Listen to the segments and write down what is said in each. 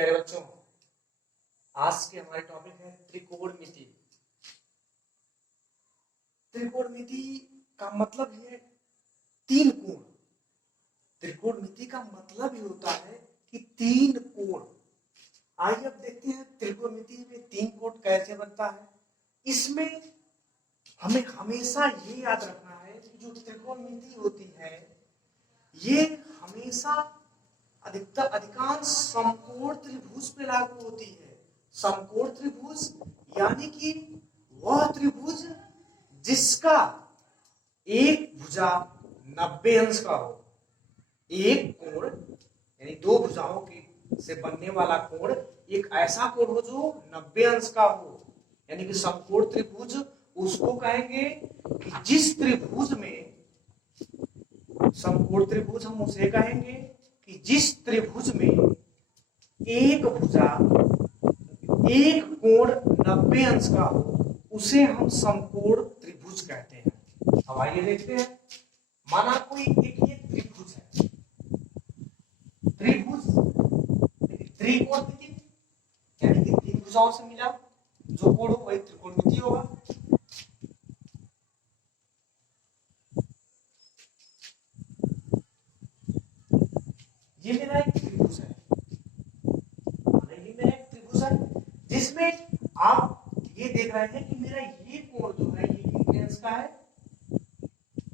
प्यारे बच्चों, आज के हमारे टॉपिक है त्रिकोणमिति। त्रिकोणमिति का मतलब है तीन कोण। त्रिकोणमिति का मतलब ही होता है कि तीन कोण। आइए अब देखते हैं त्रिकोणमिति में तीन कोण कैसे बनता है। इसमें हमें हमेशा ये याद रखना है कि जो त्रिकोणमिति होती है ये हमेशा अधिकांश समकोण त्रिभुज पे लागू होती है। समकोण त्रिभुज यानी कि वह त्रिभुज जिसका एक भुजा 90 अंश का हो। एक कोण यानी दो भुजाओं की से बनने वाला कोण एक ऐसा कोण हो जो 90 अंश का हो, यानी कि समकोण त्रिभुज उसको कहेंगे कि जिस त्रिभुज में समकोण त्रिभुज हम उसे कहेंगे कि जिस त्रिभुज में एक भुजा एक कोण 90 अंश का हो उसे हम समकोण त्रिभुज कहते हैं। अब आइए देखते हैं। माना कोई एक ये त्रिभुज है, त्रिभुज त्रिकोणमिति यानी कि तीन भुजाओं से मिला जो कोण हो वही त्रिकोणमिति होगा। ये मेरा एक त्रिभुज है, ये मेरा एक त्रिभुज है जिसमें आप ये देख रहे हैं कि मेरा ये कोण जो है ये कितने अंश का है,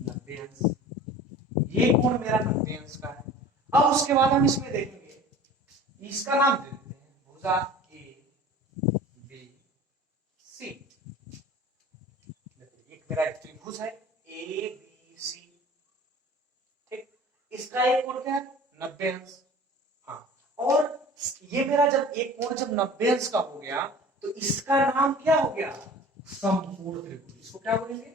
90 अंश। ये कोण मेरा 90 अंश का है। अब उसके बाद हम इसमें देखेंगे, इसका नाम दे देते हैं भुजा ए बी सी। एक मेरा एक त्रिभुज है ए बी सी, ठीक। इसका एक कोण क्या है, 90 अंश। हाँ, और ये मेरा जब एक कोण जब 90 अंश का हो गया तो इसका नाम क्या हो गया, समकोण त्रिभुज। इसको क्या बोलेंगे,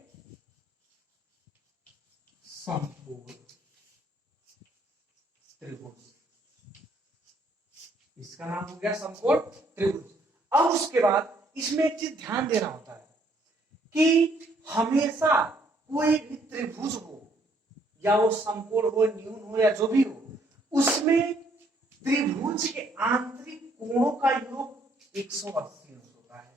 समकोण त्रिभुज। इसका नाम हो गया समकोण त्रिभुज। अब उसके बाद इसमें एक चीज ध्यान देना होता है कि हमेशा कोई भी त्रिभुज हो या वो समकोण हो, न्यून हो या जो भी हो, उसमें त्रिभुज के आंतरिक कोणों का योग 180 अंश होता है।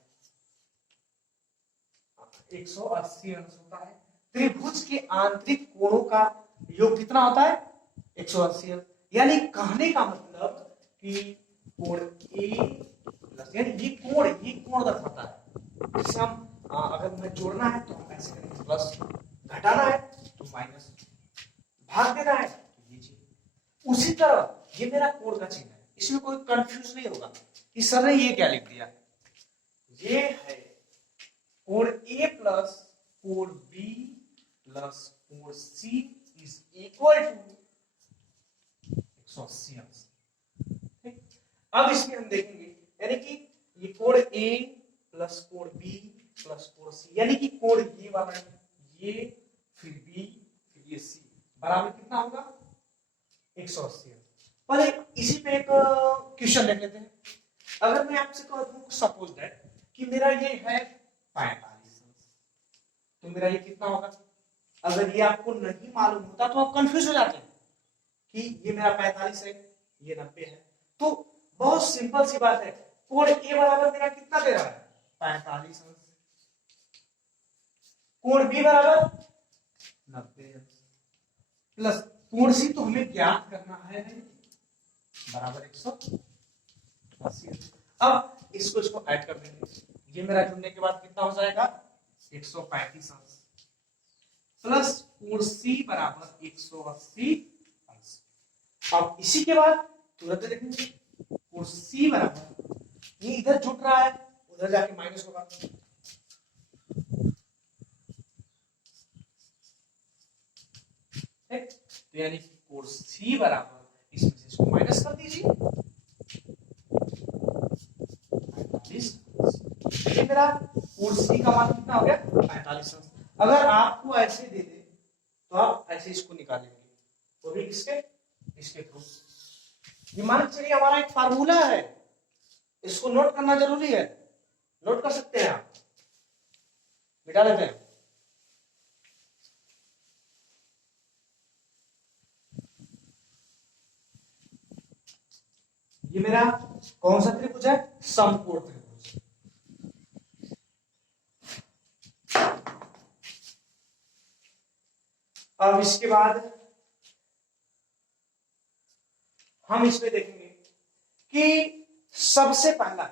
180 अंश होता है। त्रिभुज के आंतरिक कोणों का योग कितना होता है, 180 अंश। यानी कहने का मतलब कि कोण ए प्लस, यानी ये कोण दर्शाता है। जैसे हम अगर मैं जोड़ना है तो हम ऐसे करेंगे प्लस, घटाना है तो माइनस, भाग देना है तो ये चीज। उसी तरह ये मेरा कोण का चिन्ह है, इसमें कोई कंफ्यूज नहीं होगा कि सर ने ये क्या लिख दिया। ये है कोण ए प्लस कोण बी प्लस कोण सी इज इक्वल टू 180 अंश। ठीक। अब इसमें हम देखेंगे यानी कि ये कोण ए प्लस कोण बी प्लस कोण सी, यानी कि कोण ये वाला ये फिर बी फिर ये सी बराबर कितना होगा, 180 अंश। पहले इसी पे एक क्वेश्चन देख लेते हैं। अगर मैं आपसे कह दूं सपोज दैट कि मेरा ये है 45 अंश, तो मेरा ये कितना होगा। अगर ये आपको नहीं मालूम होता तो आप कंफ्यूज हो जाते हैं कि ये मेरा 45 है ये 90 है। तो बहुत सिंपल सी बात है, कोण ए बराबर मेरा कितना दे रहा है, 45 अंश। कोण बी बराबर 90 अंश प्लस कोण सी तो हमें ज्ञात करना है बराबर 180 अंश। अब इसको ऐड कर देंगे। ये मेरा जुड़ने के बाद कितना हो जाएगा, 135 अंश प्लस कोण सी बराबर 180 अंश। अब इसी के बाद तुरंत लिखेंगे कोण सी बराबर, ये इधर जुट रहा है उधर जाके माइनस होगा, तो यानी कि कोण सी बराबर इसमें से इसको माइनस कर दीजिए 45। मेरा कोण सी का मान कितना हो गया, 45 अंश। अगर आपको ऐसे दे दे तो आप ऐसे इसको निकालेंगे, वो भी इसके थ्रू। ये मान चलिए हमारा एक फार्मूला है, इसको नोट करना जरूरी है। नोट कर सकते हैं आप, मिटा लेते हैं। ये मेरा कौन सा त्रिभुज है? समकोण त्रिभुज। अब इसके बाद हम इसमें देखेंगे कि सबसे पहला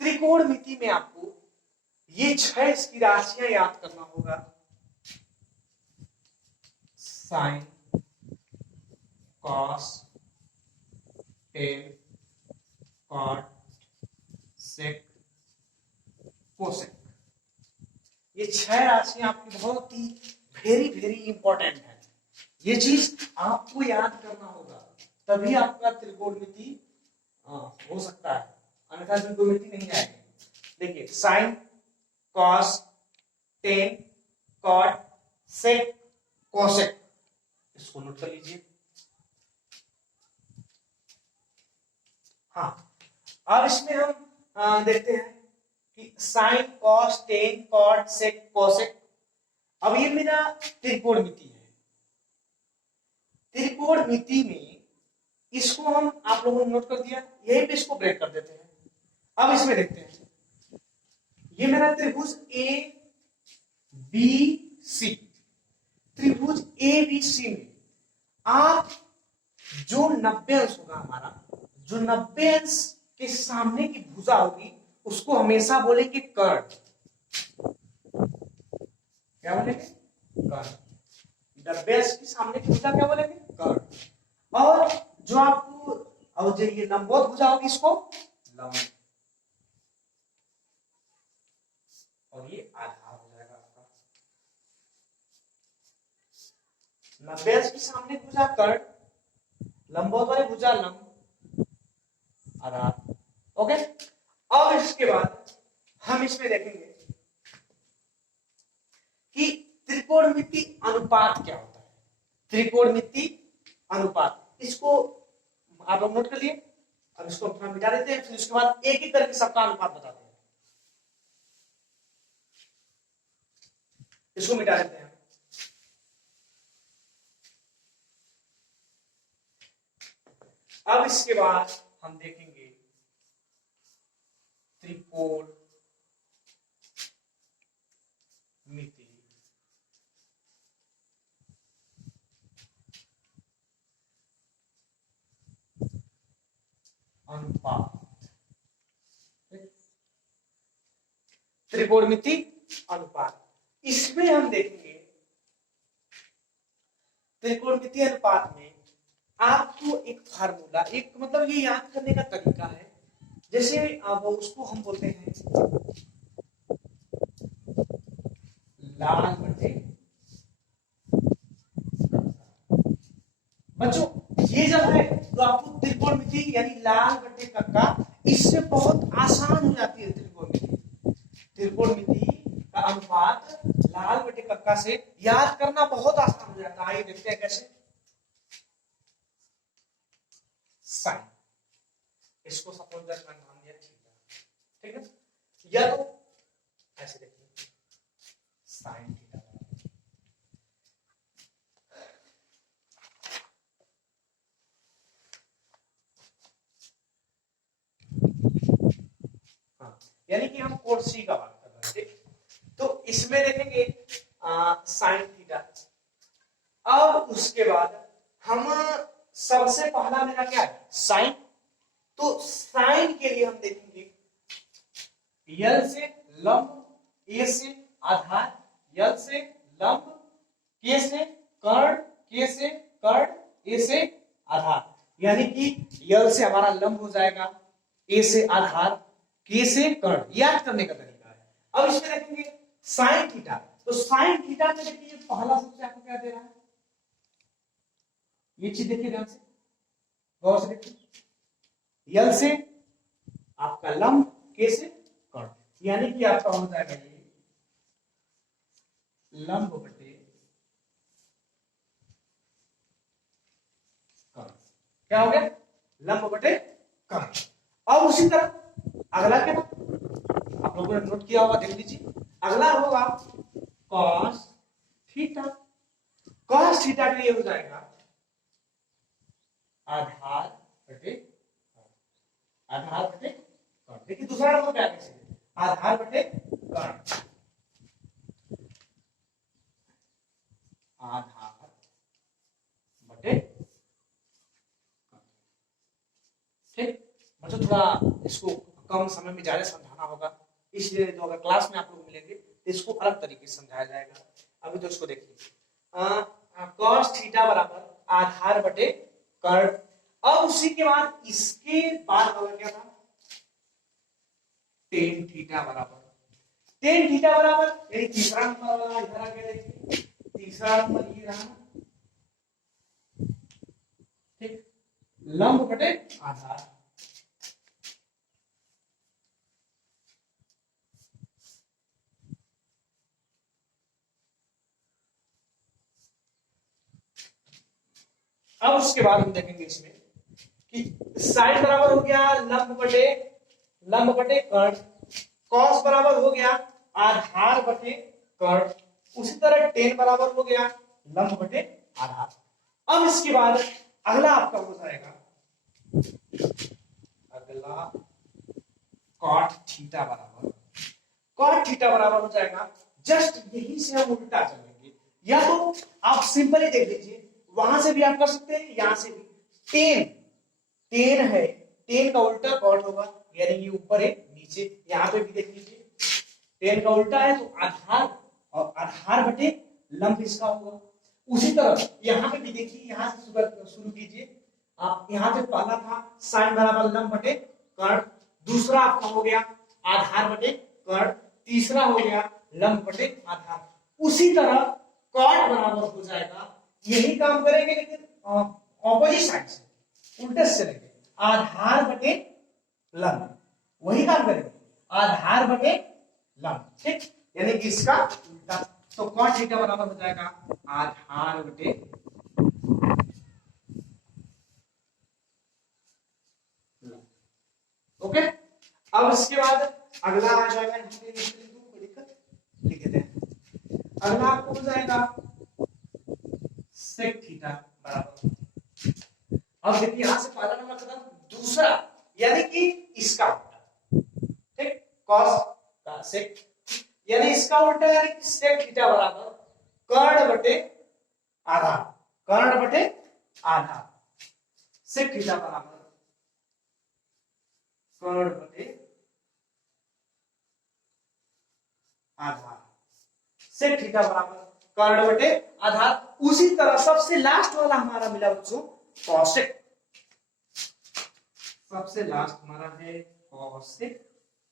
त्रिकोणमिति में आपको ये 6 इसकी राशियां याद करना होगा। साइन, कॉस, टेन, कॉट, सेक, कोसेक। ये 6 राशियां आपकी बहुत ही वेरी वेरी इंपॉर्टेंट है। ये चीज आपको याद करना होगा, तभी आपका त्रिकोणमिति हो सकता है, अन्यथा त्रिकोणमिति नहीं आएगी। देखिए साइन, कॉस, टेन, कॉट, सेक, कोसेक, इसको नोट कर लीजिए। हाँ, अब इसमें हम देखते हैं कि साइन, कॉस, टेन, कॉट, सेक, कोसेक। अब ये मेरा त्रिकोणमिति है। त्रिकोणमिति में इसको हम आप लोगों ने नोट कर दिया, यहीं पे इसको ब्रेक कर देते हैं। अब इसमें देखते हैं, ये मेरा त्रिभुज ए बी सी। त्रिभुज ए बी सी में आप जो 90 अंश होगा हमारा, जो 90 अंश के सामने की भुजा होगी उसको हमेशा बोलेंगे कर्ण। क्या बोलेंगे? कर्ण। 90 अंश के सामने की भुजा क्या बोलेंगे? कर्ण। और जो आपको अब जो ये लंबवत भुजा होगी इसको लंब, और ये आधार हो जाएगा आपका। 90 अंश के सामने भुजा कर्ण, लंबवत वाली भुजा लंब, आधार। ओके। अब इसके बाद हम इसमें देखेंगे कि त्रिकोणमिति अनुपात क्या होता है। त्रिकोणमिति अनुपात, इसको आप लोग नोट कर लिए। अब इसको थोड़ा मिटा देते हैं, फिर उसके बाद एक एक करके सबका अनुपात बताते हैं। इसको मिटा देते हैं। अब इसके बाद हम देखेंगे त्रिकोण मिति। अनुपात, त्रिकोणमिति अनुपात, इसमें हम देखेंगे त्रिकोणमिति अनुपात में आपको एक फार्मूला, एक मतलब ये याद करने का तरीका है। जैसे अब उसको हम बोलते हैं लाल बटे, बच्चों ये जब है तो आपको त्रिकोणमिति यानी लाल बटे कक्का, इससे बहुत आसान हो जाती है त्रिकोणमिति। त्रिकोणमिति का अनुपात लाल बटे कक्का से याद करना बहुत आसान हो जाता है। आइए देखते हैं कैसे। साइन, इसको सपोज दैट मैंने नाम दिया थीटा, ठीक है? या तो ऐसे देखिए साइन थीटा, हाँ, यानी कि हम कोण सी का बात कर रहे हैं, ठीक? तो इसमें देखेंगे साइन थीटा। अब उसके बाद हम सबसे पहला मेरा क्या है? साइन। तो साइन के लिए हम देखेंगे यल से लंब, ए से आधार, यल से लंब, के से कर्ण, के से कर्ण, ए से आधार। यानी कि यल से हमारा लंब हो जाएगा, ए से आधार, के से कर्ण। याद करने का तरीका है। अब इसमें देखेंगे साइन थीटा। तो साइन थीटा में देखिए पहला सबसे आपको क्या दे रहा है, ये चीज देखिए ध्यान से, गौर से देखिए। यल से आपका लंब, के से कर्ण, यानी कि आपका हो जाएगा ये लंब बटे कर्ण। क्या हो गया? लंब बटे कर्ण। और उसी तरह अगला क्या आप लोगों ने नोट किया होगा, देख लीजिए। अगला होगा कॉस थीटा। कॉस थीटा के लिए हो जाएगा आधार बटे आधार बटे कर्ण। देखिए दूसरा नंबर पे आगे से आधार बटे कर्ण, आधार बटे कर्ण। ठीक, मुझे थोड़ा इसको कम समय में ज्यादा समझाना होगा, इसलिए जो अगर क्लास में आप लोग मिलेंगे तो इसको अलग तरीके से समझाया जाएगा। अभी तो इसको देखिए cos थीटा बराबर आधार बटे कर्ण। अब उसी के बाद इसके बाद वाला क्या था, टेन थीटा बराबर, टेन थीटा बराबर यानी तीसरा नंबर वाला इधर आ गया। देखिए तीसरा नंबर ये रहा, ठीक, लंब बटे आधार। अब उसके बाद हम देखेंगे इसमें कि साइन बराबर हो गया लंब बटे कर्ण, कॉस बराबर हो गया आधार बटे कर्ण, उसी तरह टेन बराबर हो गया लंब बटे आधार। अब इसके बाद अगला आपका हो जाएगा, अगला कॉट थीटा बराबर, कॉट थीटा बराबर हो जाएगा, जस्ट यहीं से हम उल्टा चलेंगे, या तो आप सिंपली देख लीजिए, वहां से भी आप कर सकते हैं, यहां से भी। टेन, टेन है, टेन का उल्टा कॉट होगा, यानी ये ऊपर है नीचे, यहां पे भी देख लीजिए टेन का उल्टा है तो आधार, और आधार बटे लंब इसका होगा। उसी तरह यहां पे भी देखिए, यहां से शुरू कीजिए आप, यहां पे पहला था साइन बराबर लंब बटे कर्ण, दूसरा आपका हो गया आधार बटे कर्ण, तीसरा हो गया लंब बटे आधार। उसी तरह कॉट बराबर हो जाएगा, यही काम करेंगे लेकिन ऑपोजिट साइड से, उल्टे से चलेंगे, आधार बटे लंब, वही काम करेंगे, आधार बटे लंब, ठीक, यानी कि इसका उल्टा। तो कॉट थीटा बराबर हो जाएगा आधार बटे लंब। ओके, अब इसके बाद अगला आ जाएगा, लिख देते हैं, अगला आपको हो जाएगा सेक थीटा बराबर। अब देखिए यहां से पहला नंबर खत्म, दूसरा यानी कि इसका उल्टा, ठीक, कॉस का सेक, यानी इसका उल्टा, यानी कि सेक थीटा बराबर कर्ण बटे आधार, कर्ण बटे आधार, सेक थीटा बराबर कर्ण बटे आधार, सेक थीटा बराबर कर्ण बटे आधार। उसी तरह सबसे लास्ट वाला हमारा मिला बच्चों कॉसेक, सबसे लास्ट हमारा है कॉसेक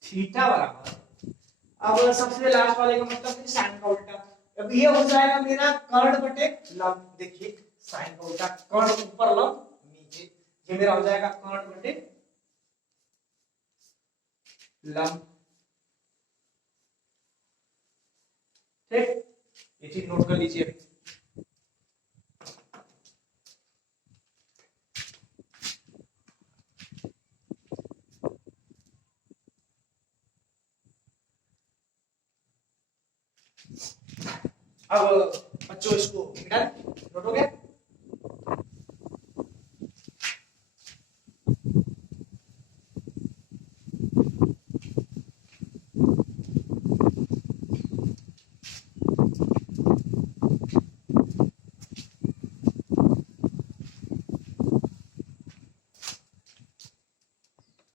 थीटा बराबर, अब सबसे लास्ट वाले का मतलब साइन का उल्टा, अब ये हो जाएगा मेरा कर्ण बटे लंब। देखिए साइन का उल्टा, कर्ण ऊपर लंब नीचे, ये मेरा हो जाएगा कर्ण बटे लंब, ठीक, ये चीज नोट कर लीजिए। अब बच्चों इसको नोट हो गया।